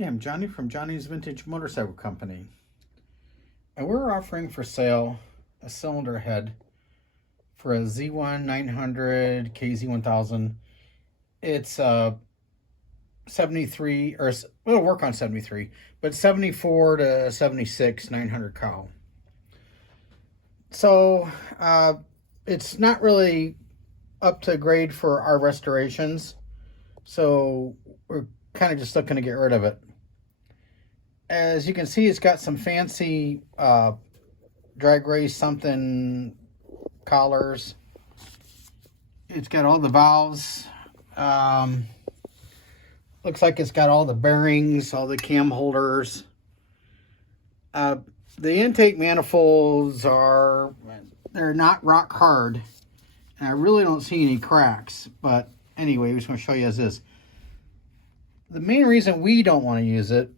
Hey, I'm Johnny from Johnny's Vintage Motorcycle Company, and we're offering for sale a cylinder head for a Z1 900 KZ1000. It's 73, or it'll work on 73, but 74 to 76 900 cow. So it's not really up to grade for our restorations, so we're kind of just looking to get rid of it. As you can see, it's got some fancy drag race something collars. It's got all the valves. Looks like it's got all the bearings, all the cam holders. The intake manifolds they're not rock hard. And I really don't see any cracks. But anyway, I'm just going to show you as is. The main reason we don't want to use it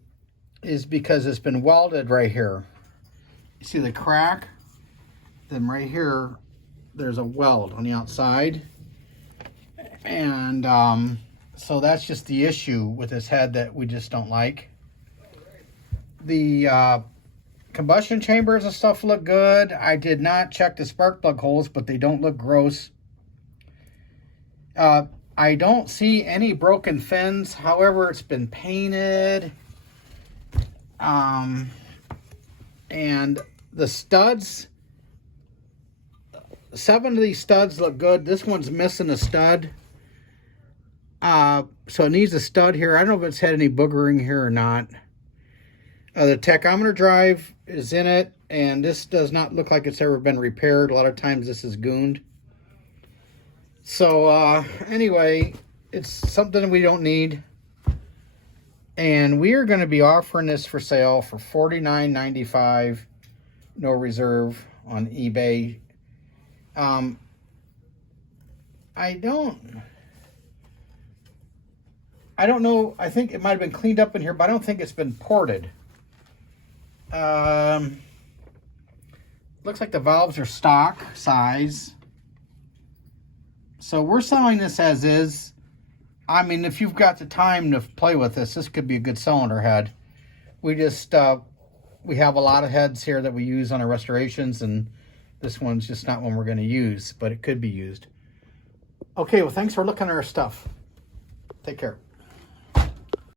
is because it's been welded right here. You see the crack? Then right here, there's a weld on the outside. And so that's just the issue with this head that we just don't like. The combustion chambers and stuff look good. I did not check the spark plug holes, but they don't look gross. I don't see any broken fins. However, it's been painted. And the studs, 7 of these studs look good. This one's missing a stud. So it needs a stud here. I don't know if it's had any boogering here or not. The tachometer drive is in it, and this does not look like it's ever been repaired. A lot of times this is gooned. So anyway, it's something we don't need. And we are going to be offering this for sale for $49.95, no reserve, on eBay. I don't know. I think it might have been cleaned up in here, but I don't think it's been ported. Looks like the valves are stock size. So we're selling this as is. I mean, if you've got the time to play with this could be a good cylinder head. We just, we have a lot of heads here that we use on our restorations, and this one's just not one we're going to use, but it could be used. Okay, well, thanks for looking at our stuff. Take care.